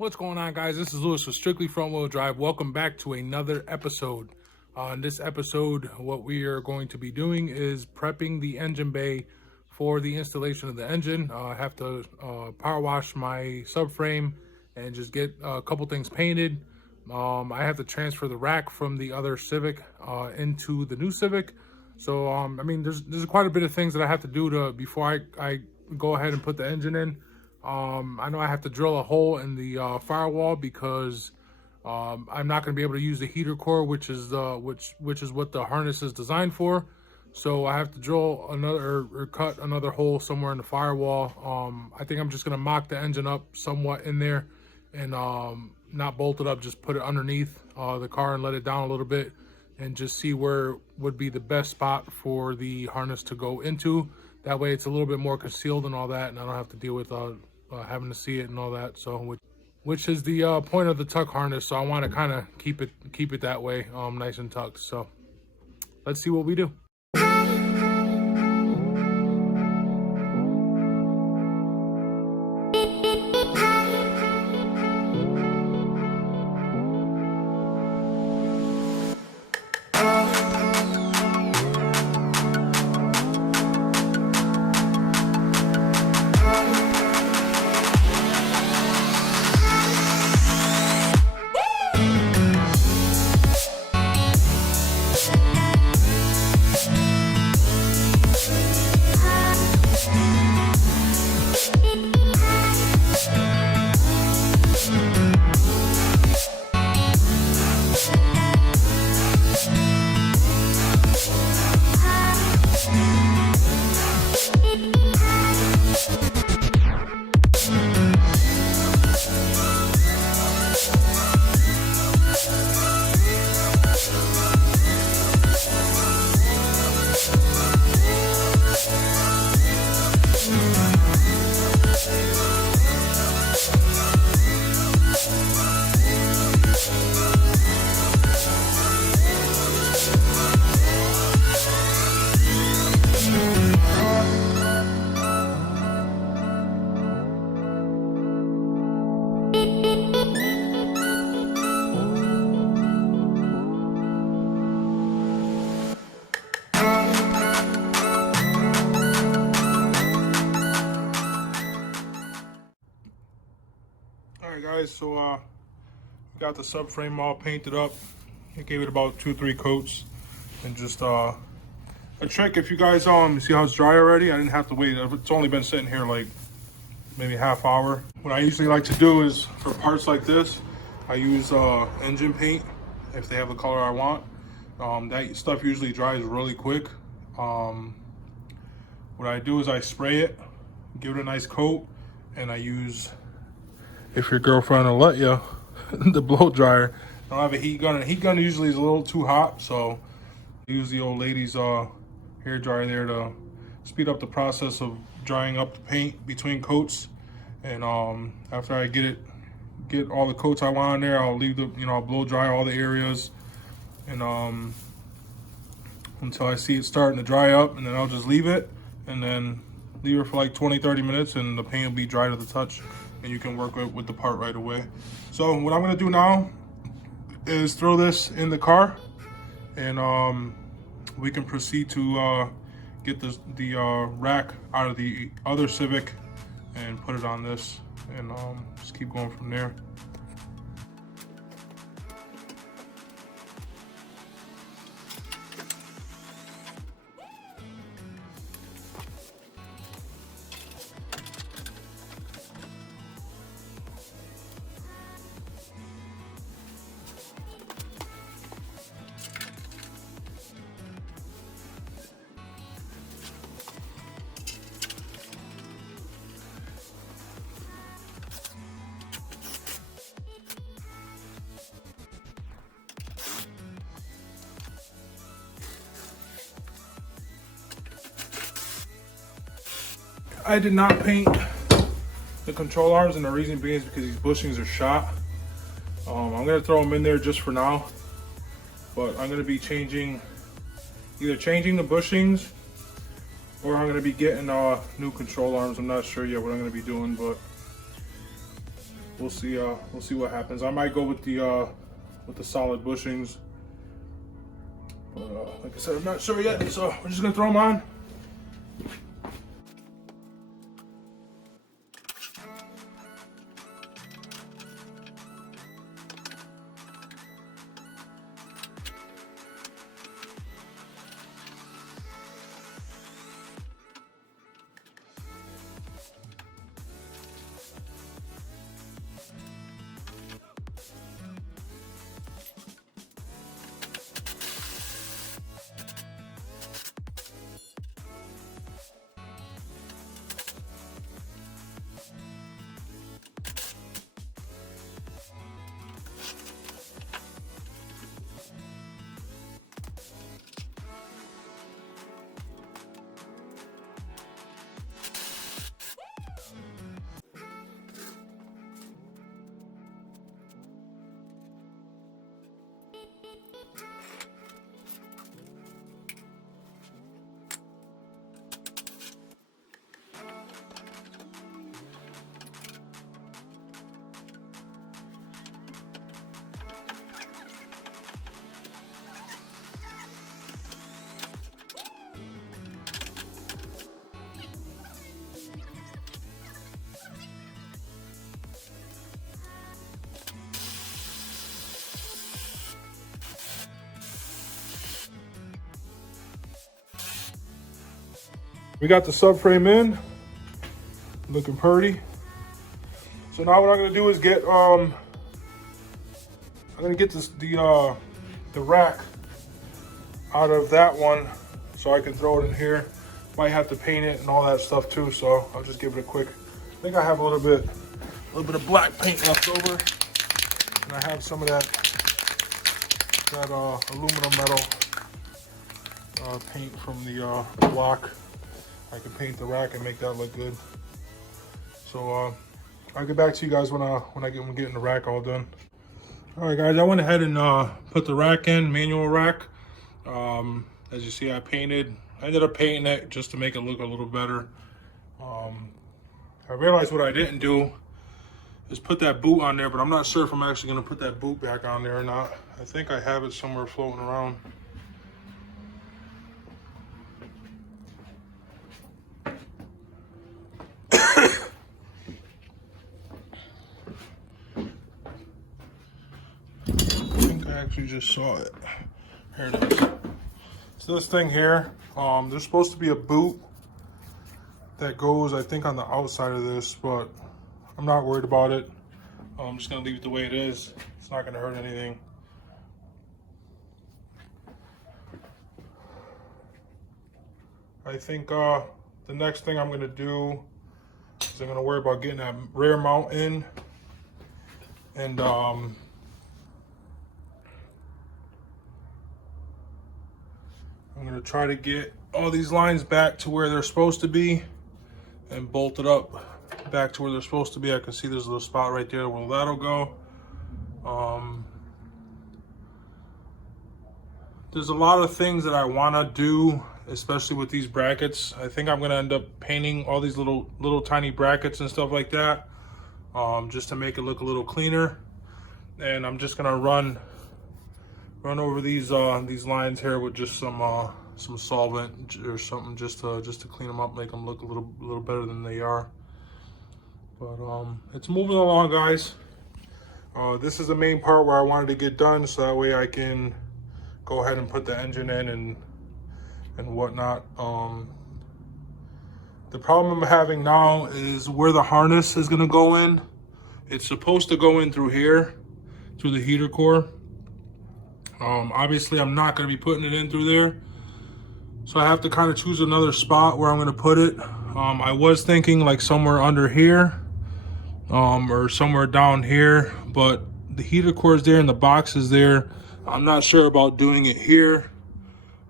What's going on, guys? This is Lewis with Strictly Front Wheel Drive. Welcome back to another episode. In this episode, what we are going to be doing is prepping the engine bay for the installation of the engine. I have to power wash my subframe and just get a couple things painted. I have to transfer the rack from the other Civic into the new Civic. So, I mean, there's quite a bit of things that I have to do before I go ahead and put the engine in. I know I have to drill a hole in the firewall because I'm not going to be able to use the heater core, which is what the harness is designed for. So I have to drill another or cut another hole somewhere in the firewall. I think I'm just going to mock the engine up somewhat in there and not bolt it up, just put it underneath the car and let it down a little bit and just see where would be the best spot for the harness to go into. That way it's a little bit more concealed and all that, and I don't have to deal with having to see it and all that. So which is the point of the tuck harness, so I want to kind of keep it that way, nice and tucked. So let's see what we do. Alright guys, so got the subframe all painted up. I gave it about 2-3 coats, and just a trick, if you guys see how it's dry already, I didn't have to wait. It's only been sitting here like maybe half hour. What I usually like to do is, for parts like this, I use engine paint if they have the color I want. That stuff usually dries really quick. What I do is I spray it, give it a nice coat, and I use, if your girlfriend will let you, the blow dryer. I don't have a heat gun, and a heat gun usually is a little too hot, so I use the old lady's hair dryer there to speed up the process of drying up the paint between coats. And after I get all the coats I want on there, I'll leave I'll blow dry all the areas, and until I see it starting to dry up, and then I'll just leave it, and then leave it for like 20-30 minutes, and the paint will be dry to the touch, and you can work with the part right away. So what I'm gonna do now is throw this in the car, and we can proceed to get the rack out of the other Civic and put it on this, and just keep going from there. I did not paint the control arms, and the reason being is because these bushings are shot. I'm gonna throw them in there just for now, but I'm gonna be either changing the bushings, or I'm gonna be getting new control arms. I'm not sure yet what I'm gonna be doing, but we'll see what happens. I might go with the solid bushings, but like I said, I'm not sure yet, so we're just gonna throw them on. We got the subframe in, looking pretty. So now what I'm gonna do is get I'm gonna get the rack out of that one so I can throw it in here. Might have to paint it and all that stuff too, so I'll just give it a quick. I think I have a little bit of black paint left over, and I have some of that aluminum metal paint from the block. I can paint the rack and make that look good. So I'll get back to you guys when I'm getting the rack all done. All right, guys, I went ahead and put the rack in, manual rack. As you see, I ended up painting it just to make it look a little better. I realized what I didn't do is put that boot on there, but I'm not sure if I'm actually gonna put that boot back on there or not. I think I have it somewhere floating around. I actually just saw it. Here it is. So this thing here, there's supposed to be a boot that goes, I think, on the outside of this, but I'm not worried about it. I'm just gonna leave it the way it is. It's not gonna hurt anything. I think the next thing I'm gonna do is I'm gonna worry about getting that rear mount in, and I'm gonna try to get all these lines back to where they're supposed to be and bolt it up back to where they're supposed to be. I can see there's a little spot right there where that'll go. There's a lot of things that I wanna do, especially with these brackets. I think I'm gonna end up painting all these little tiny brackets and stuff like that, just to make it look a little cleaner. And I'm just gonna run over these lines here with just some solvent or something, just to clean them up, make them look a little better than they are. But it's moving along, guys. This is the main part where I wanted to get done, so that way I can go ahead and put the engine in and whatnot. The problem I'm having now is where the harness is gonna go in. It's supposed to go in through here, through the heater core. Obviously I'm not gonna be putting it in through there, so I have to kind of choose another spot where I'm gonna put it. I was thinking like somewhere under here, or somewhere down here, but the heater core is there and the box is there. I'm not sure about doing it here.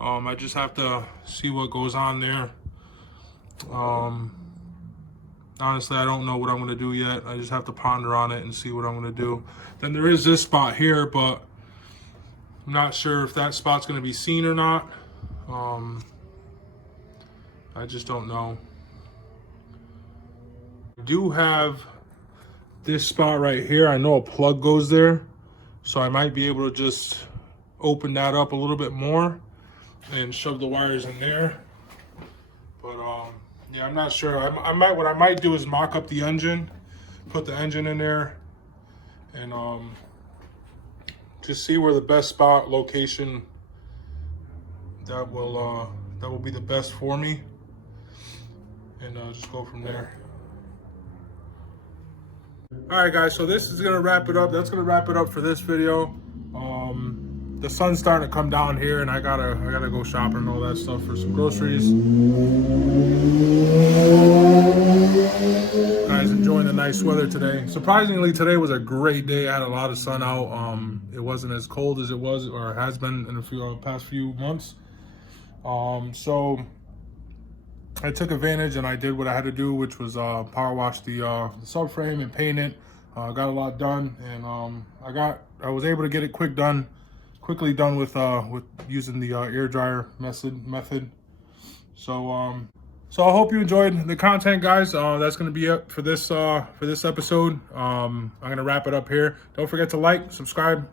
I just have to see what goes on there. Honestly, I don't know what I'm gonna do yet. I just have to ponder on it and see what I'm gonna do. Then there is this spot here, but I'm not sure if that spot's gonna be seen or not. I just don't know. I do have this spot right here, I know a plug goes there, so I might be able to just open that up a little bit more and shove the wires in there. But yeah, I'm not sure. What I might do is mock up the engine, put the engine in there, and just see where the best spot location that will be the best for me, and just go from there. All right, guys, so this is gonna wrap it up. That's gonna wrap it up for this video. The sun's starting to come down here, and I gotta go shopping and all that stuff for some groceries. Guys, enjoying the nice weather today. Surprisingly, today was a great day. I had a lot of sun out. It wasn't as cold as it was or has been in the past few months. So I took advantage and I did what I had to do, which was power wash the subframe and paint it. Got a lot done, and I was able to get it quickly done with using the air dryer method. So so I hope you enjoyed the content, guys. That's going to be it for this episode. I'm going to wrap it up here. Don't forget to like, subscribe,